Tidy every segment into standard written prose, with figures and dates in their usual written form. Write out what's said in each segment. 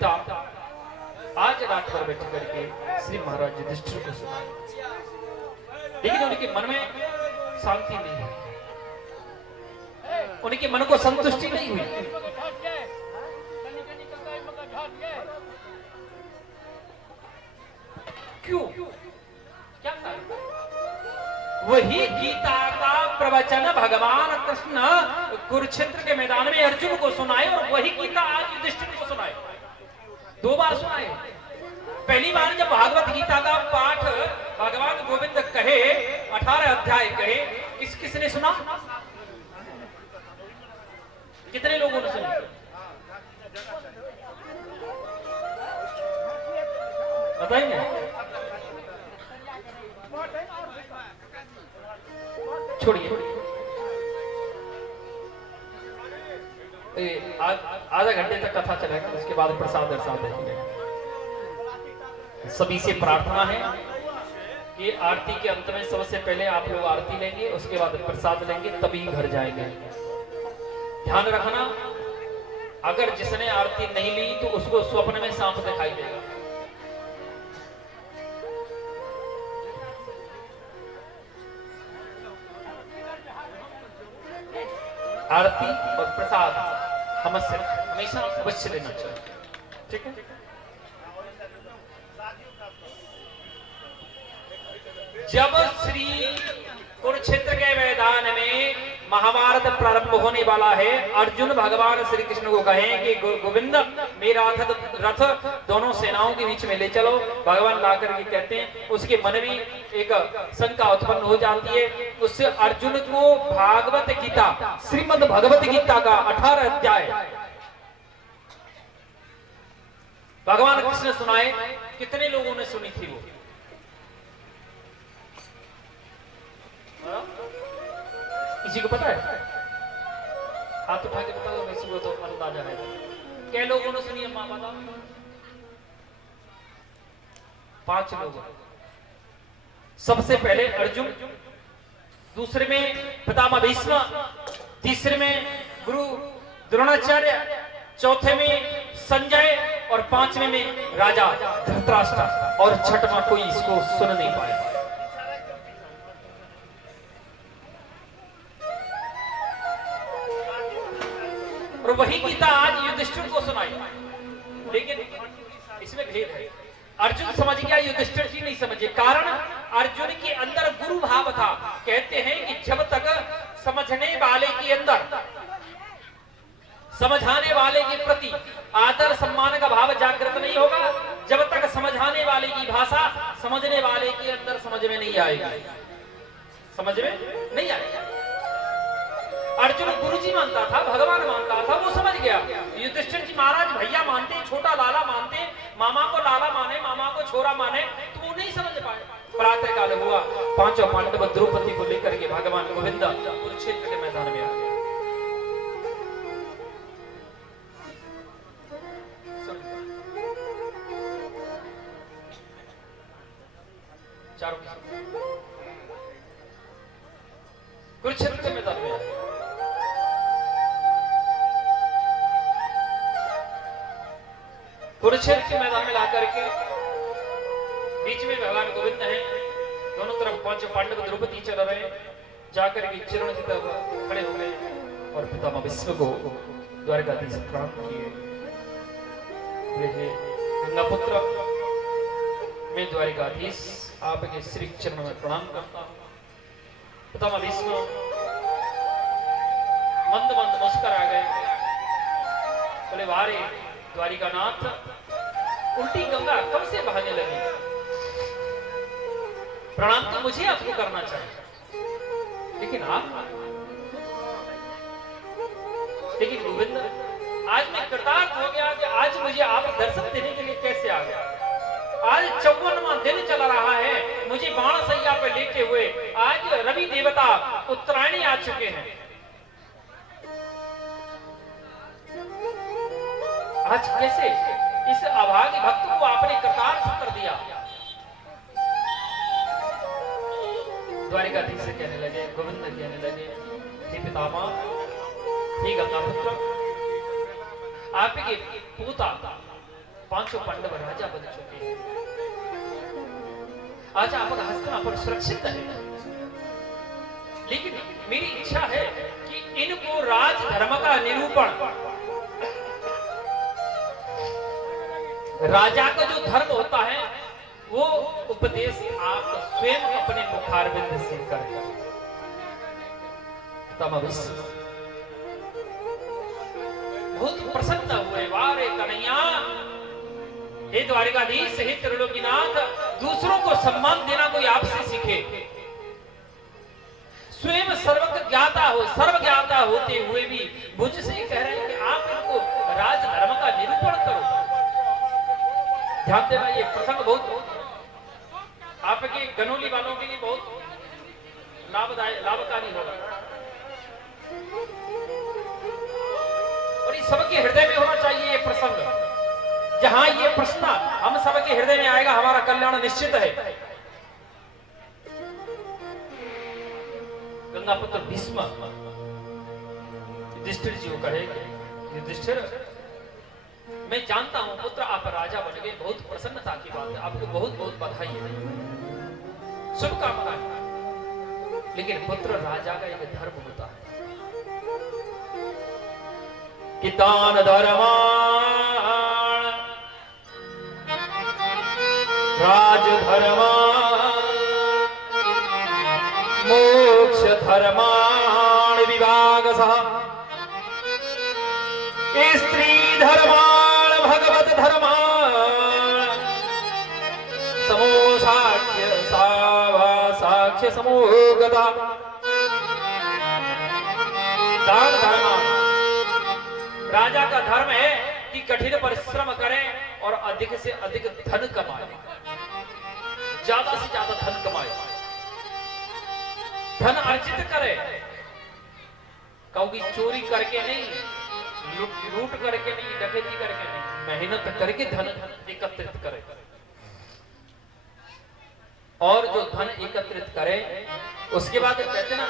आज रात भर बैठ करके श्री महाराज युधिष्ठिर को सुना, लेकिन उनके मन में शांति नहीं है, उनके मन को संतुष्टि नहीं हुई। क्यों? क्या कारण? वही गीता का प्रवचन भगवान कृष्ण कुरुक्षेत्र के मैदान में अर्जुन को सुनाए और वही गीता आज युधिष्ठिर को सुनाए। दो बार सुनाए। पहली बार जब भागवत गीता का पाठ भगवान गोविंद कहे, 18 अध्याय कहे, किसने सुना? कितने लोगों ने सुना? बताएंगे? छोड़िए, आधा घंटे तक कथा चलेगा, उसके बाद प्रसाद देखेंगे। सभी से प्रार्थना है कि आरती के अंत में सबसे पहले आप लोग आरती लेंगे, उसके बाद प्रसाद लेंगे, तभी घर जाएंगे। ध्यान रखना, अगर जिसने आरती नहीं ली तो उसको स्वप्न में सांप दिखाई देगा। आरती और प्रसाद हमेशा अवश्य लेना चाहिए, ठीक है? जब श्री कुरुक्षेत्र के मैदान में महाभारत प्रारंभ होने वाला है, अर्जुन भगवान श्री कृष्ण को कहें कि गोविंद मेरा रथ दोनों सेनाओं के बीच में ले चलो। भगवान लाकर के कहते हैं, उसके मन में एक शंका उत्पन्न हो जाती है। उससे अर्जुन को भागवत गीता, श्रीमद् भगवत गीता का 18 अध्याय भगवान कृष्ण सुनाए। कितने लोगों ने सुनी थी वो? किसी को पता है? हाथ उठा के बताओ, किसी को तो अंदाजा है। क्या लोगों ने सुनी? अम्मा बताओ। 5 लोग। सबसे पहले अर्जुन, दूसरे में पितामह भीष्म, तीसरे में गुरु द्रोणाचार्य, चौथे में संजय और 5वें में राजा धृतराष्ट्र, और छठवां कोई इसको सुन नहीं पाया। और वही गीता आज युधिष्ठिर को सुनाई, लेकिन इसमें भेद है। अर्जुन समझ गया, युधिष्ठिर जी नहीं समझे। कारण अर्जुन के अंदर गुरु भाव था। कहते हैं कि जब तक समझने वाले के अंदर, समझाने वाले के प्रति आदर सम्मान का भाव जागृत नहीं होगा, जब तक समझाने वाले की भाषा समझने वाले के अंदर समझ में नहीं आएगी, समझ में नहीं आएगा। अर्जुन गुरुजी मानता था, भगवान मानता था, वो समझ गया। युधिष्ठिर जी महाराज भैया मानते, छोटा लाला मानते, मामा को लाला माने, मामा को छोरा माने, तो वो नहीं समझ पाए। प्रातः काल हुआ, 5 पांडव द्रौपदी को लेकर के भगवान गोविंद कुरुक्षेत्र के मैदान में आ गए। चारों कुरुक्षेत्र के मैदान में आ गए। कुरुक्षेत्र के मैदान में लाकर के बीच में भगवान गोविंद हैं, दोनों तरफ 5 पांडव द्रौपदी चल रहे हैं। जाकर के चरण की तरफ खड़े हो गए और पितामह भीष्म को द्वारकाधीश प्रणाम किए। गंगा पुत्र, मैं द्वारकाधीश आपके श्री चरणों में प्रणाम करता हूं। पितामह भीष्म मंद मंद मुस्कुरा गए, बोले वारे द्वारिकानाथ, उल्टी गंगा कब से बहने लगी? प्रणाम तो मुझे आपको करना चाहिए, लेकिन गोविंद, आज मैं कृतार्थ हो गया कि आज मुझे आप दर्शन देने के लिए कैसे आ गया। आज 54वां दिन चल रहा है, मुझे बाण सैया पे लेटे हुए। आज रवि देवता उत्तरायणी आ चुके हैं। आज कैसे इस अभागे भक्त को आपने कृतार्थ कर दिया? द्वारिकाधीश से कहने लगे, गोविंद कहने लगे, हे पितामह, हे गंगा पुत्र, आपके पोता पांचों पांडव राजा बन चुके हैं। आज आपका हस्तिनापुर सुरक्षित है, लेकिन मेरी इच्छा है कि इनको राजधर्म का निरूपण, राजा का जो धर्म होता है वो उपदेश आप स्वयं अपने मुखारविंद से करें। तब अवश्य बहुत प्रसन्न हुए। वारे कन्हैया, हे द्वारिकाधीश, हे त्रिलोकीनाथ, दूसरों को सम्मान देना कोई आपसे सीखे। स्वयं सर्वज्ञ ज्ञाता हो, सर्व ज्ञाता होते हुए भी मुझसे कह रहे हैं कि आप इनको राजधर्म का निरूपण करो। ध्यान देना, ये प्रसंग बहुत आपके गनौली वालों के लिए बहुत लाभकारी होगा, और ये सबके हृदय में होना चाहिए। ये प्रसंग जहां ये प्रश्न हम सबके हृदय में आएगा, हमारा कल्याण निश्चित है। गंगापुत्र भीष्म युधिष्ठिर जी को कहेंगे, युधिष्ठिर, मैं जानता हूं पुत्र आप राजा बन गए, बहुत प्रसन्नता की बात है, आपको बहुत बहुत बधाई है, शुभकामनाएं। लेकिन पुत्र राजा का एक धर्म होता है कि दान धर्माण राजधर्माण मोक्ष धर्माण विभागसः स्त्री धर्माण भगवत धर्माण समो साक्ष्य साक्ष्य समोगता। दान धर्माण, राजा का धर्म है कि कठिन परिश्रम करें और अधिक से अधिक धन कमाए, ज्यादा से ज्यादा धन कमाए, धन अर्जित करे। कहूंगी चोरी करके नहीं, लूट करके नहीं, डकैती करके नहीं, मेहनत करके धन एकत्रित करे। और जो धन एकत्रित करे उसके बाद कहते ना,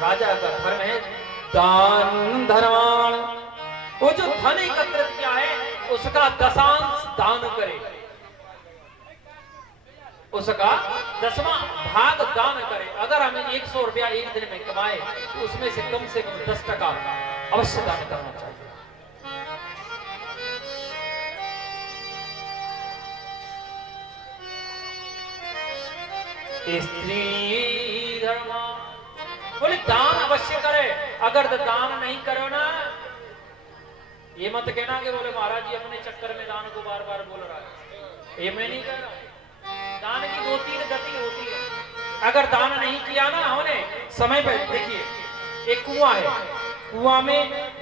राजा का धर्म है दान धर्माण। वो जो धन एकत्रित किया है उसका दशांश दान करे, उसका 10वां भाग दान करे। अगर हमें 100 रुपया एक दिन में कमाए तो उसमें से कम 10 टका अवश्य दान करना चाहिए। स्त्री धर्म बोले दान अवश्य करे। अगर दान नहीं करो ना, ये मत कहना कि बोले महाराज जी अपने चक्कर में दान को बार बार बोल रहा है, ये मैं नहीं कह रहा। दान की 2-3 गति होती है। अगर दान नहीं किया ना हमने समय पे, देखिए एक कुआं है, कुआं में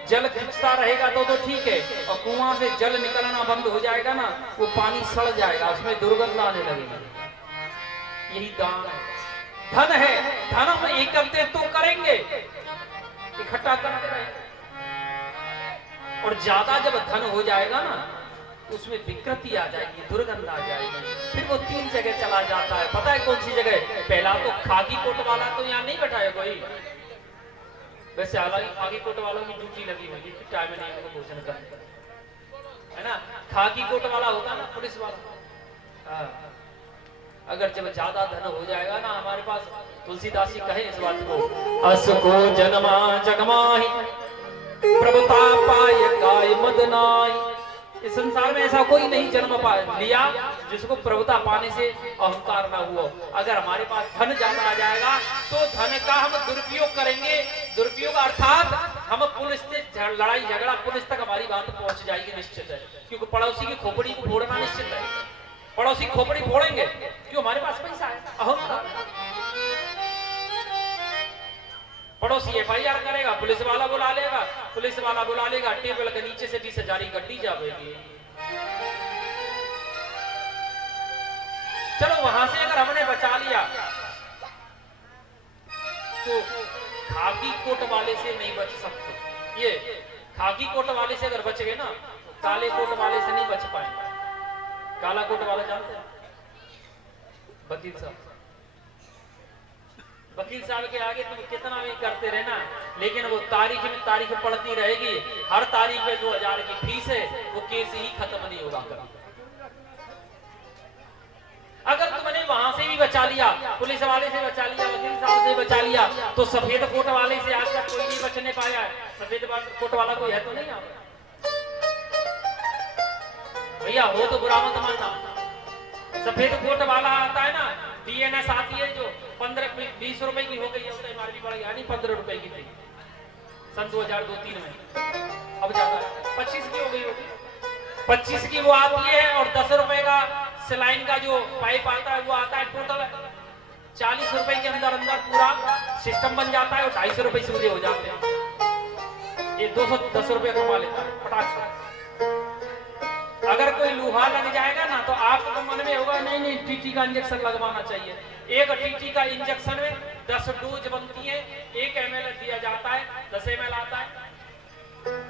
जल खिंचता रहेगा तो ठीक है, और कुआं से जल निकलना बंद हो जाएगा ना, वो पानी सड़ जाएगा, उसमें दुर्गंध आने लगेगी। यही दान है, धन है। धन हम एकत्रित तो करेंगे, इकट्ठा करते रहेंगे, और ज्यादा जब धन हो जाएगा ना उसमें विकृति आ जाएगी, दुर्गंध आ जाएगी, फिर वो 3 जगह चला जाता है। पता है कौन सी जगह? पहला तो खाकी कोट वाला तो यहाँ नहीं बैठा है कोई, वैसे हालांकि खाकी कोट वालों की ड्यूटी लगी हुई है, टाइम नहीं उनको भोजन करने, है ना। खाकी कोट वाला होता ना पुलिस वाला, अगर जब ज्यादा धन हो जाएगा ना, हमारे पास तुलसीदास जी कहे इस बात को, अस को जन्मा जगमाहि प्रभुता पाय गाय मदनाई। इस संसार में ऐसा कोई नहीं जन्म लिया जिसको प्रभुता पाने से अहंकार ना हुआ। अगर हमारे पास धन ज्यादा आ जाएगा तो धन का हम दुरुपयोग करेंगे। दुरुपयोग अर्थात हम पुलिस से लड़ाई झगड़ा, पुलिस तक हमारी बात पहुंच जाएगी निश्चित है, क्योंकि पड़ोसी की खोपड़ी को फोड़ना निश्चित है। पड़ोसी खोपड़ी फोड़ेंगे क्यों? हमारे पास पैसा है, अहंकार। पड़ोसी एफआईआर करेगा, पुलिस वाला बुला लेगा, पुलिस वाला बुला लेगा, टेबल के नीचे से 20,000 गड्डी जाएगी। चलो वहां से अगर हमने बचा लिया तो खाकी कोट वाले से नहीं बच सकते। ये खाकी कोट वाले से अगर बच गए ना, काले कोट वाले से नहीं बच पाएंगे। काला कोट वाला जानते हैं? वकील साहब। वकील साहब के आगे तुम कितना भी करते रहना, लेकिन वो तारीख में तारीख पड़ती रहेगी। हर तारीख पे 2000 की फीस है, वो केस ही खत्म नहीं होगा कभी। बचा लिया, तो सफेद कोट वाले से आज तक कोई नहीं बचने पाया है। सफेद कोट वाला कोई है तो नहीं यहाँ भैया, हो तो बुरा मत मानना। सफेद कोट वाला आता है ना, डीएनएस आती है जो 15-20 रुपए की हो गई है, उससे मार भी पड़ गया, नहीं 15 रुपए की थी सन 2002-3 में, अब ज्यादा 25 की हो गई होगी, 25 की वो आती है। और 10 रुपए का सिलाइन का जो पाइप आता है वो आता है। टोटल 40 रुपए के अंदर अंदर पूरा सिस्टम बन जाता है और 250 रुपए सीधे हो जाते हैं। ये 210 रुपए कमा लेता है फटाक से। अगर कोई लूहा लग जाएगा ना तो आपको मन में होगा नहीं नहीं टीटी का इंजेक्शन लगवाना चाहिए। एक टीटी का इंजेक्शन में 10 डोज बनती है, 1 ml दिया जाता है, 10 ml आता है,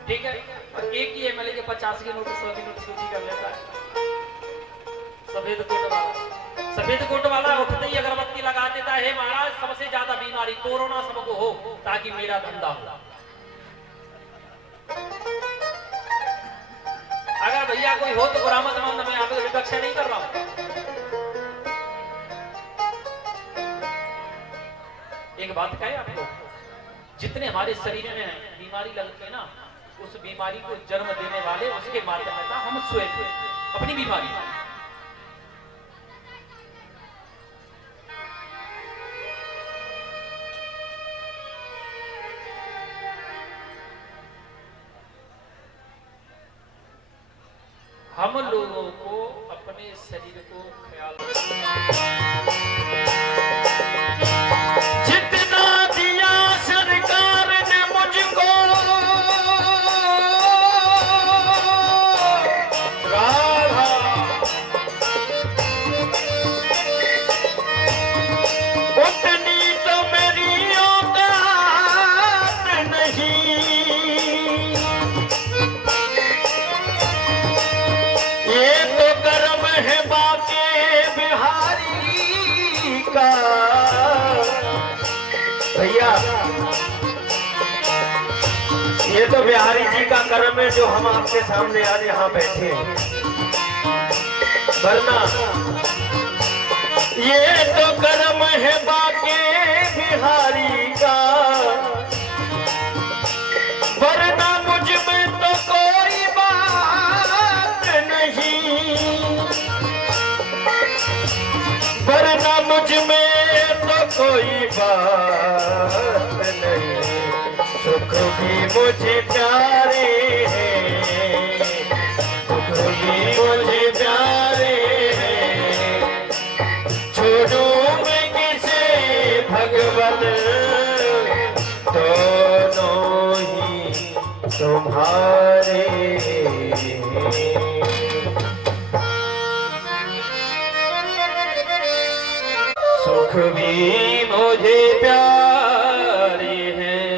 ठीक है। और 1 ही ml के 50 के नोट 100 के नोट सूची कर लेता है। सफेद कोट वाला उठते ही अगरबत्ती लगा देता है, महाराज सबसे ज्यादा बीमारी कोरोना सबको हो ताकि मेरा धंधा हो। अगर भैया कोई हो तो बुरा मत मानना, मैं आपको विपक्ष नहीं कर रहा हूं। एक बात कहे आपको, जितने हमारे शरीर में बीमारी लगती है ना, उस बीमारी को जन्म देने वाले उसके माता पिता हम स्वयं अपनी बीमारी। हम लोगों को अपने शरीर को ख्याल जितना दिया सरकार ने मुझको राधा, उतनी तो मेरी औकात नहीं। ये तो कर्म है बाके बिहारी का। भैया ये तो बिहारी जी का कर्म है जो हम आपके सामने आज यहाँ बैठे हैं, वरना ये तो कर्म है बाके बिहारी का, वरना मुझ में तो कोई बात नहीं, वरना मुझ में तो कोई बात नहीं। सुख भी मुझे प्यारे हैं, दुख भी मुझे प्यारे हैं, छोड़ूं मैं किसे भगवन, दोनों ही तुम्हारे। सुख भी मुझे प्यारे हैं,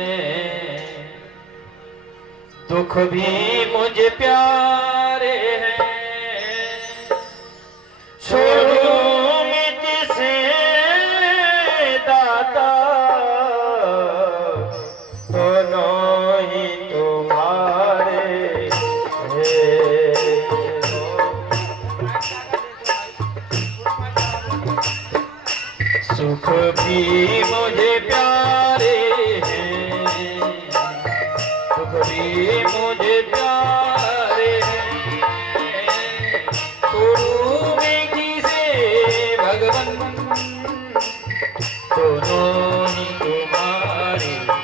दुख भी मुझे प्यारे हैं, छोड़ूं मैं किसे दाता, दोनों ही तुम्हारे हैं। सुख भी मुझे प्यारे हैं, दुख भी मुझे प्यारे हैं, छोड़ूं मैं किसे भगवन, दोनों ही तुम्हारे हैं।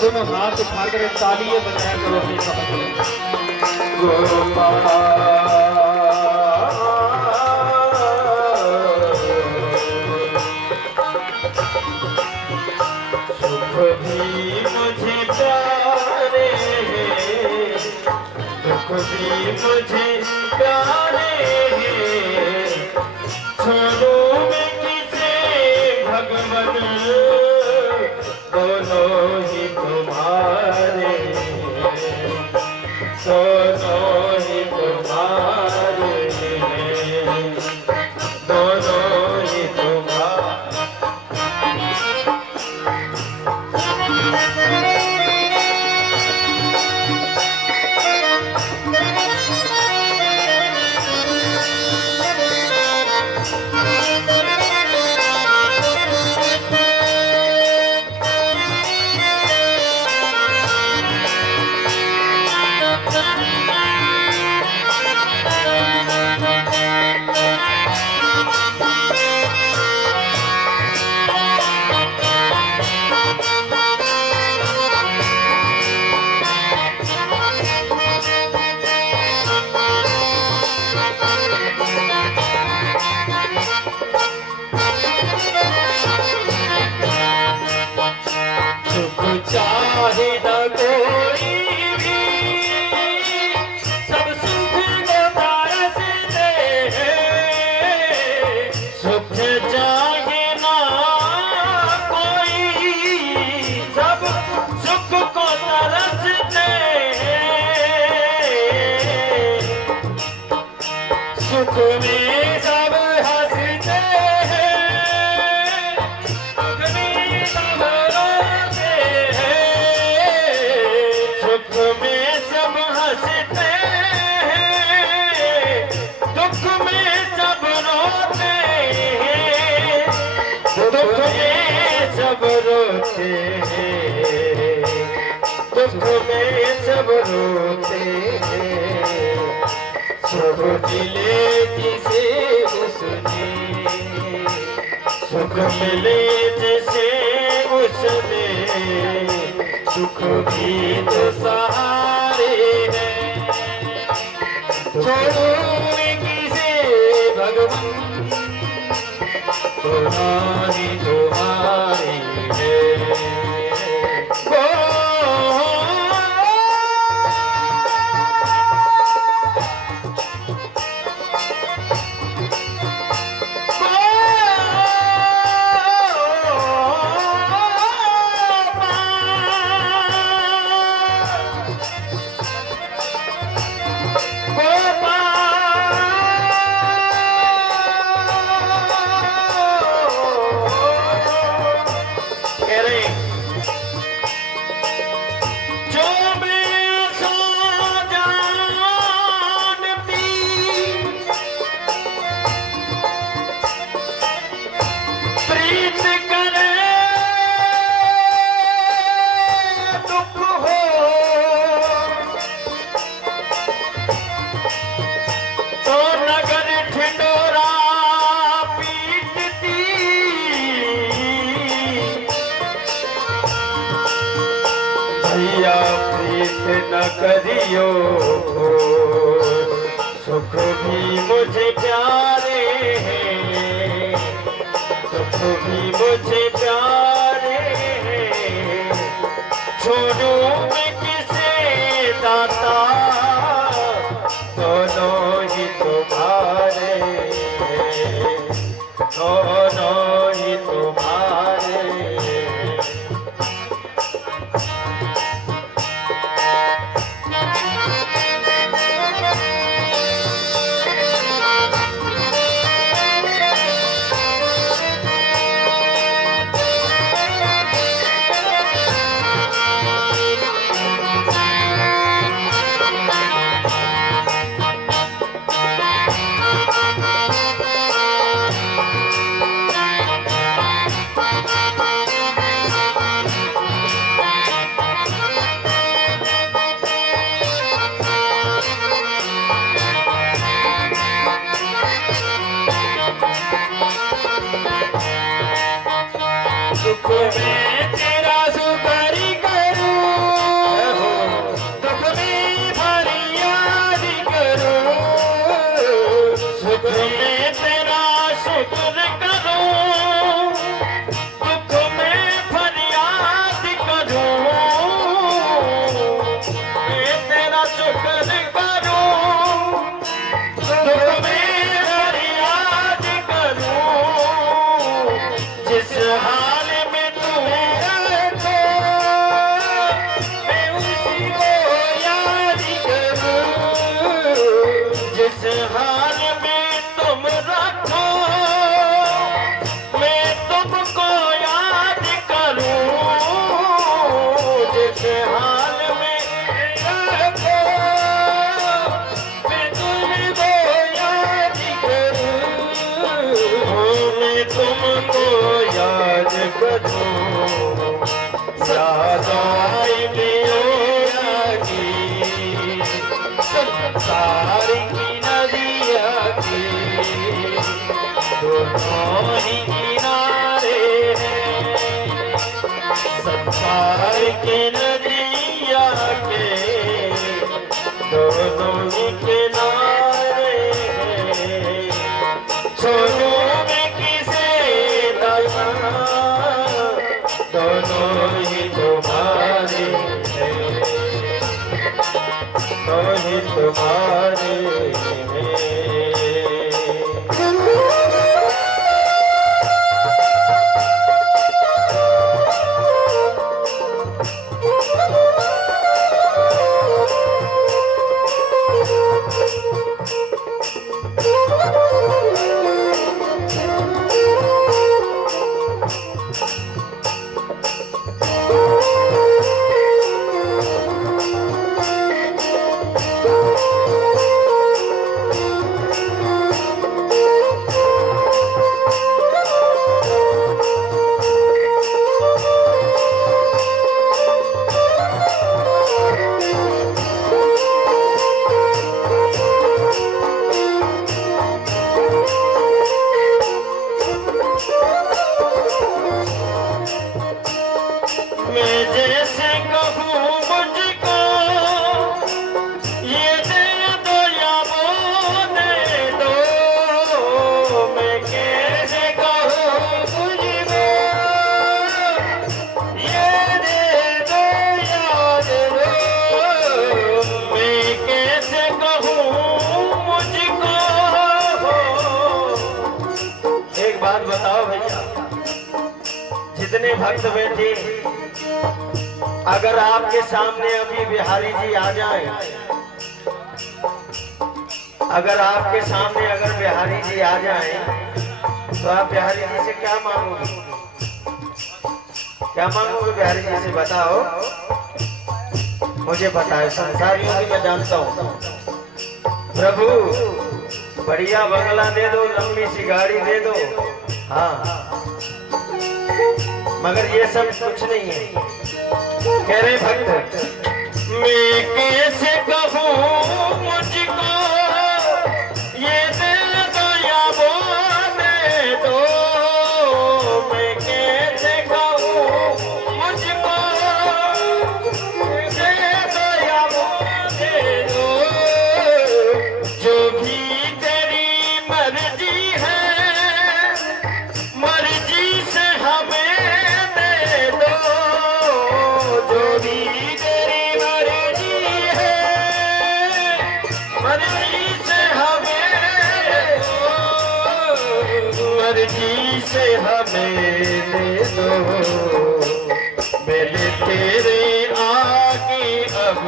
दोनों हाथ उठाकर तालियां बजाया करो अपने सुख भी मुझे प्यारे हैं, दुख भी मुझे प्यारे हैं, में सब हंसते हैं, दुख में सब रोते हैं। सुख में सब हंसते हैं, दुख में सब रोते हैं। दुख में सब रोते हैं, दुख में सब रोते हैं। सुख मिले जिसे उसने, सुख मिले जिसे उसने, सुख भी तो सहारे हैं। छोड़ोगे किसे भगवान, तो नारी तुम्हारी है। भैया प्रीत न करियो, सुख भी मुझे प्यारे हैं, सुख भी मुझे प्यारे हैं। छोड़ो मैं किसे दाता, दोनों ही तुम्हारे हैं, दोनों ही तुम्हारे हैं। सुख में तेरा शुक्र करूं, दुख में फरियाद करूं। सुख में तेरा शुक्र करूं, दुख में फरियाद करूं। मैं तेरा शुक्र करूं, दुख में फरियाद करूं। जिस हाल जिस हाल में तुम रखो, मैं तुमको याद करूं। जिस हाल में रखो, मैं तुमको याद करूं। मैं तुमको याद करूं। यादाई पियोया की, संसार की नदिया की, दोनों ही किनारे हैं। संसार की नदिया के दोनों ही किनारे हैं। छोड़ो मैं किसे दाता, दोनों ही तुम्हारे हैं, दोनों ही तुम्हारे हैं। Oh जितने भक्त बैठे, अगर आपके सामने अभी बिहारी जी आ जाएं, अगर आपके सामने अगर बिहारी जी आ जाएं, तो आप बिहारी जी से क्या मांगोगे? क्या मांगोगे बिहारी जी से? बताओ, मुझे पता है, संसारियों की मैं जानता हूँ। प्रभु बढ़िया बंगला दे दो, लंबी सी गाड़ी दे दो, हाँ, मगर ये सब कुछ नहीं है। कह रहे भक्त, मैं कैसे कहूँ मुझको ये दे दो या वो दे दो, मैं कैसे कहूँ मुझको ये दे दो या वो दे दो, जो भी तेरी मर्जी है, मर्जी से हमें दे दो, जो भी तेरी मर्जी है, मर्जी से हमें दे दो, मर्जी से हमें दे दो, मैंने तेरे आगे अब,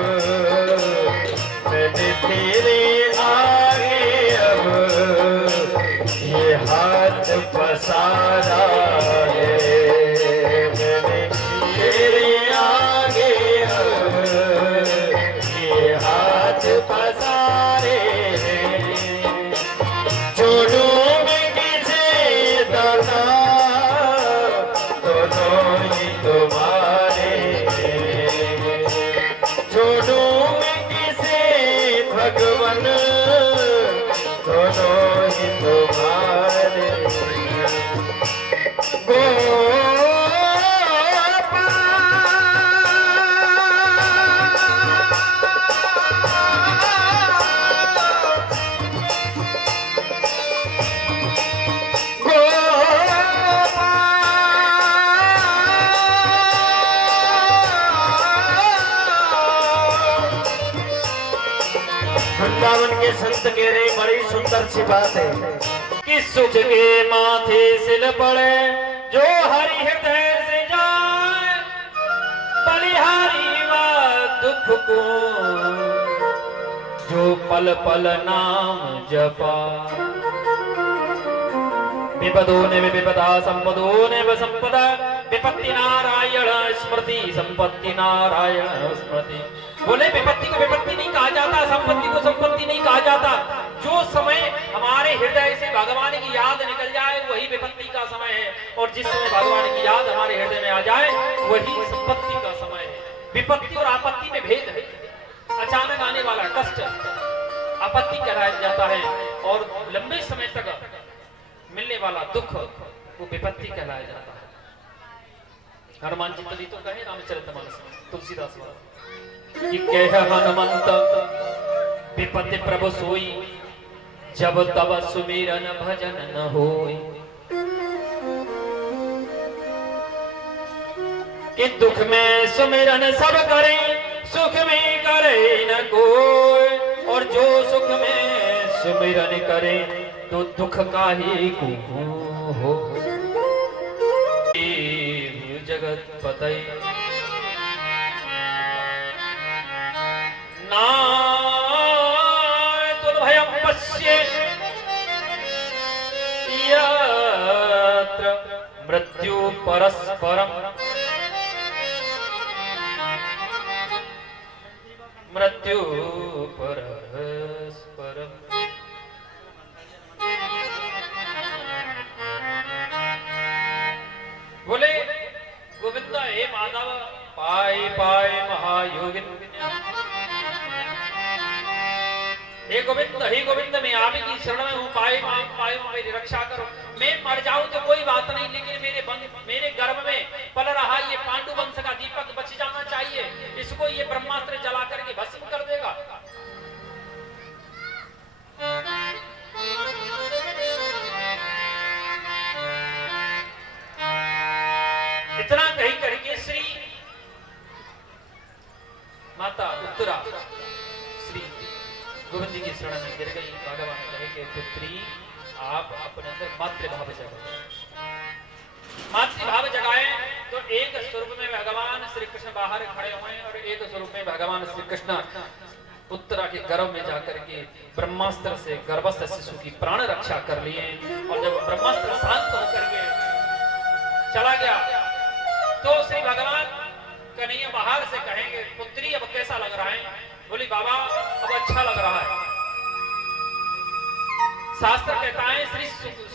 मैंने तेरे आगे अब ये हाथ पसारा है, मैंने तेरे आगे अब ये हाथ पसारे हैं, छोड़ूं मैं किसे दाता, दोनों ही तुम्हारे हैं, छोड़ूं मैं किसे भगवन, दोनों ही तुम्हारे वृंदावन के संत कह रहे बड़ी सुंदर सी बात है कि सुख के माथे सिल पड़े जो हरि हृदय से जाए, बलिहारी व दुख को जो पल पल नाम जपा, विपदो ने विपदा संपदो ने संपदा, विपत्ति नारायण स्मृति संपत्ति नारायण स्मृति। बोले विपत्ति को विपत्ति नहीं कहा जाता, संपत्ति को संपत्ति नहीं कहा जाता। जो समय हमारे हृदय से भगवान की याद निकल जाए वही विपत्ति का समय है, और जिस समय भगवान की याद हमारे हृदय में आ जाए वही संपत्ति का समय है। विपत्ति और आपत्ति में भेद है। अचानक आने वाला कष्ट आपत्ति कहलाया जाता है, और लंबे समय तक मिलने वाला दुख वो विपत्ति कहलाया जाता है। हनुमान जी तली तो कहे रामचरितमानस में, तुलसीदास वाला कि कह हनुमंत विपत्ति प्रभु सोई, जब तब सुमिरन भजन न होई, कि दुख में सुमिरन सब करे, सुख में करे न कोई, और जो सुख में सुमिरन करे तो दुख काहे को हो। जगत पतई ना तुर्भयं पश्ये यत्र मृत्यु परस्परम, मृत्यु परस्परम। बोले गोविंद हे माधव पाए पाए महायोगिन, हे गोविंद मैं आप ही की शरण में हूँ, पाए पाए मेरी रक्षा करो। मैं मर जाऊं तो कोई बात नहीं, लेकिन मेरे गर्भ में पल रहा ये पांडु वंश का दीपक बच जाना चाहिए, इसको ये ब्रह्मास्त्र जला करके भस्म कर देगा। इतना कही करके श्री माता उत्तरा श्री गोविंद की शरण में गिर गई। भगवान कहे कि पुत्री आप अपने अंदर मातृभाव जगाए, मातृभाव जगाए तो एक स्वरूप में भगवान श्री कृष्ण बाहर खड़े हुए और एक स्वरूप में भगवान श्री कृष्ण उत्तरा के गर्भ में जाकर के ब्रह्मास्त्र से गर्भस्थ शिशु की प्राण रक्षा कर लिए। और जब ब्रह्मास्त्र शांत होकर के चला गया तो श्री भगवान कन्हैया बाहर से कहेंगे पुत्री अब कैसा लग रहा है? बोली बाबा अब अच्छा लग रहा है। शास्त्र कहता है श्री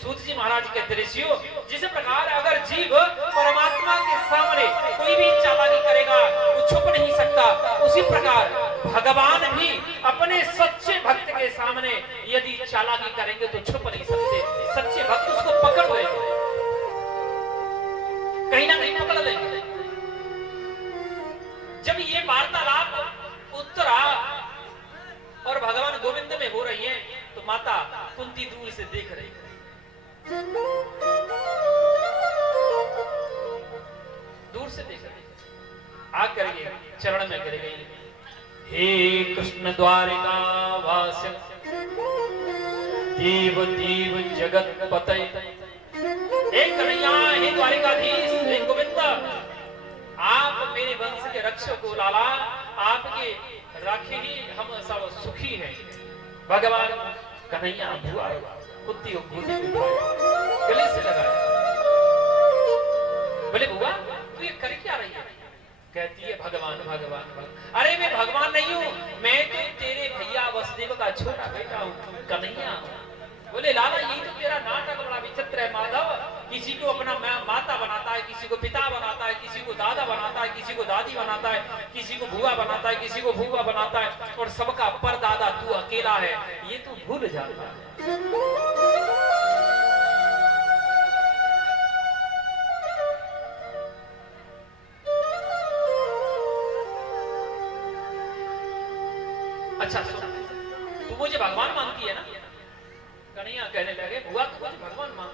सूत जी महाराज के ऋषियों, जिस प्रकार अगर जीव परमात्मा के सामने कोई भी चालाकी करेगा वो छुप नहीं सकता, उसी प्रकार भगवान भी अपने सच्चे भक्त के सामने यदि चालाकी करेंगे तो छुप नहीं सकते। सच्चे भक्त उसको पकड़ लेंगे, कहीं ना कहीं पकड़ लेंगे। जब ये वार्तालाप उत्तरा और भगवान गोविंद में हो रही है तो माता कुंती दूर से देख रही है, दूर से देख रही है। आकर के चरण में गिर गई। हे कृष्ण द्वारिका वास्य देव देव जगत पते, हे कन्हैया, हे द्वारिकाधीश, हे गोविंद, आप मेरे वंश के रक्षक हो लाला, आपके राखे ही हम सब सुखी हैं। भगवान कन्हैया बुआ कुत्ती को गोदी में उठाया, गले से लगाया। बोले बुआ तू ये कर क्या रही है? कहती है भगवान भगवान भगवान। अरे मैं भगवान नहीं हूँ, मैं तो तेरे भैया वसुदेव का छोटा बेटा हूँ, कन्हैया। बोले लाला यही तो तेरा नाटक बड़ा विचित्र है माधव, किसी को अपना माता बनाता है, किसी को पिता बनाता है, किसी को दादा बनाता है, किसी को दादी बनाता है, किसी को बुआ बनाता है, किसी को भूआ बनाता है, और सबका परदादा तू अकेला है, ये तू भूल जाता है। अच्छा सुन, तू मुझे भगवान मानती है ना? कन्हैया कहने लगे बुआ तू मुझे भगवान मान।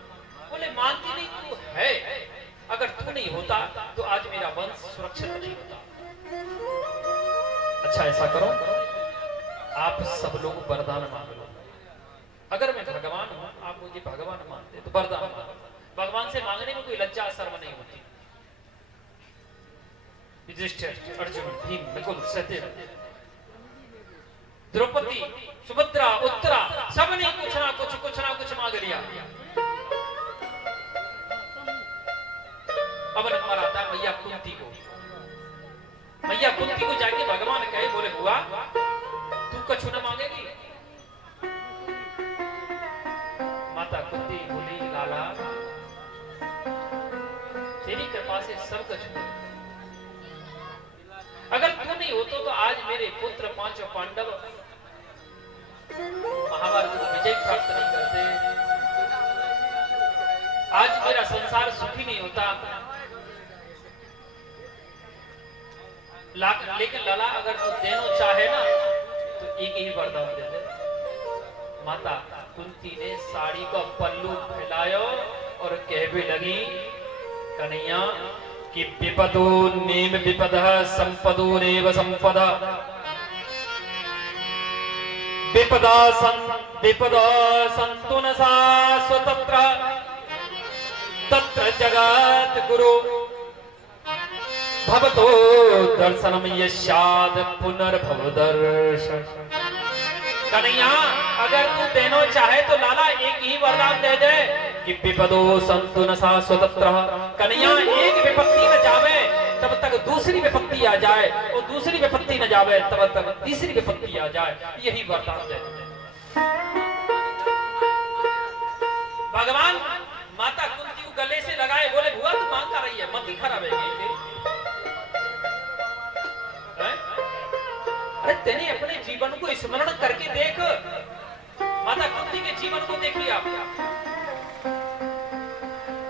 बोले मानती नहीं, तू है। अगर तू नहीं होता तो आज मेरा वंश सुरक्षित नहीं होता। अच्छा ऐसा करो, आप सब लोग वरदान मांग लो। अगर मैं भगवान हूं, आप मुझे भगवान मानते तो वरदान मांगो। भगवान से मांगने में कोई लज्जा शर्म नहीं होती। युधिष्ठिर, अर्जुन, भीम, नकुल, सहदेव, द्रौपदी, सुभद्रा, उत्तरा, सबने कुछ ना कुछ मांग लिया। अब नंबर आता है मैया कुंती को। मैया कुंती को जाके भगवान कहे, बोले बुआ तू कछु न मांगेगी? माता कुंती बोली लाला तेरी कृपा से सब कुछ, अगर तू नहीं होतो तो आज मेरे पुत्र पांचों पांडव महाभारत को विजय प्राप्त नहीं करते, आज मेरा संसार सुखी नहीं होता। लेकिन लाला अगर तू देना चाहे ना तो एक ही वरदान दे दे। माता कुंती ने साड़ी का पल्लू फैलाया और कहने लगी कन्हैया कि विपदो नेम विपदः संपदो नेव संपदा, विपदा संतु न सा स्वतंत्र तत्र जगत गुरु भवतो दर्शनम यस्याद पुनर्भव दर्शन। कन्हैया अगर तू देना चाहे तो लाला एक ही वरदान दे दे कि विपदो संतु न सा स्वतंत्र। कन्हैया एक विपत्ति न जावे तब तक दूसरी विपत्ति आ जाए, और दूसरी विपत्ति न जावे तब तक तीसरी विपत्ति आ जाए, यही वरदान दे दे। भगवान माता कुंती को गले से लगाए, बोले बुआ तू मांग कर रही है, मती खराब है। अरे तेने अपने जीवन को स्मरण करके देख, माता कुंती के जीवन को देखिए आप।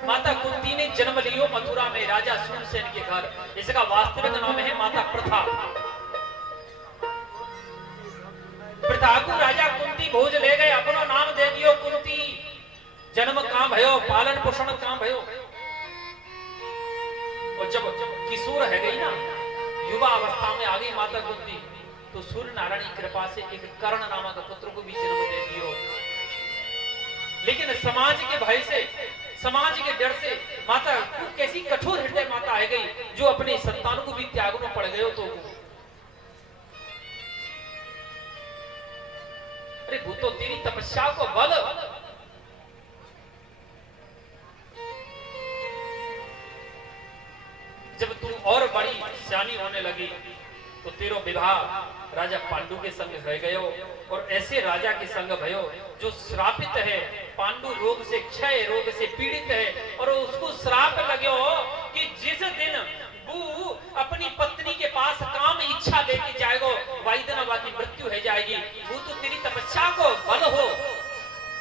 माता कुंती ने जन्म लियो मथुरा में राजा सुरसेन के घर, इसका वास्तविक नाम है माता प्रथा। प्रथा को राजा कुंती भोज ले गए, अपना नाम दे दियो कुंती। जन्म कहां भयो, पालन पोषण कहां भयो। और जब किशोर है गई ना, युवा अवस्था में आ गई माता कुंती, तो सूर्य नारायण की कृपा से एक कर्ण नामक पुत्र को भी जन्म दे दियो। लेकिन समाज के भय से समाज के डर से माता कैसी कठोर हृदय माता है गई जो अपने संतान को भी त्याग में पड़ गए हो तो अरे वो तो तेरी तपस्या को बल जब तू और बड़ी सियानी होने लगी तो तेरो विवाह राजा पांडु के संग हो गयो और ऐसे राजा के संग भयो जो श्रापित है पांडु रोग से क्षय रोग से पीड़ित है और उसको श्राप लगे कि जिस दिन वो अपनी पत्नी के पास काम इच्छा लेके जाएगा वही दिन की मृत्यु हो जाएगी। वो तो तेरी तपस्या को बल हो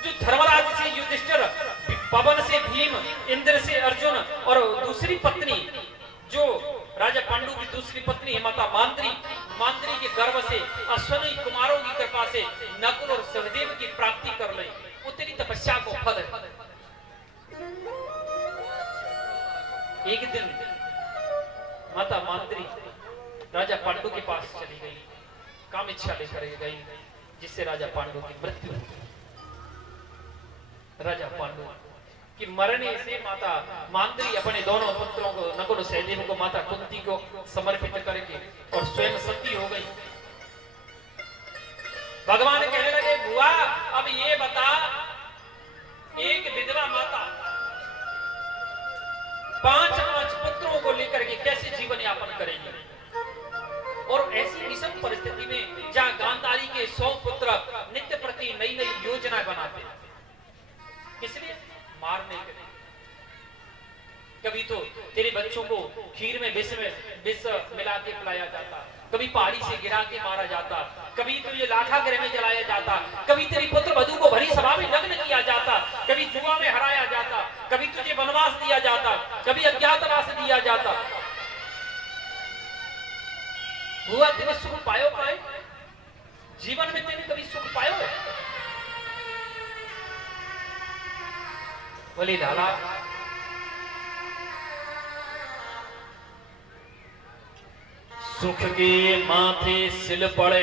जो धर्मराज से युधिष्ठिर पवन से भीम इंद्र से अर्जुन और दूसरी पत्नी जो राजा पांडु की दूसरी पत्नी है माता मांद्री के गर्भ से अश्विनी कुमारों की कृपा से नकुल और सहदेव की प्राप्ति कर ले वो तेरी तपस्या को फल है। एक दिन माता मांद्री राजा पांडु के पास चली गई काम इच्छा लेकर गई जिससे राजा पांडु की मृत्यु हो गई। राजा पांडु कि मरने से माता मांद्री अपने दोनों पुत्रों को नकुल सहदेव को माता कुंती को समर्पित करके और स्वयं सती हो गई। भगवान कहने लगे बुआ अब ये बता एक विधवा माता 5 पुत्रों को लेकर के कैसे जीवन यापन करेगी और ऐसी विषम परिस्थिति में जहां गांधारी के 100 पुत्र नित्य प्रति नई नई योजना बनाते इसलिए मारने के लिए कभी तो तेरे बच्चों को खीर में विष मिला के पिलाया जाता कभी पहाड़ी से गिरा के मारा जाता कभी तुझे लाठा गृह में जलाया जाता कभी तेरी पुत्र वधू को भरी सभा में नग्न किया जाता कभी जुआ में हराया जाता कभी तुझे वनवास दिया जाता कभी अज्ञातवास दिया जाता। हुआ तेरे सुख पायो पाए जीवन में तेने कभी सुख पायो है? बोली लाला सुख के माथे सिल पड़े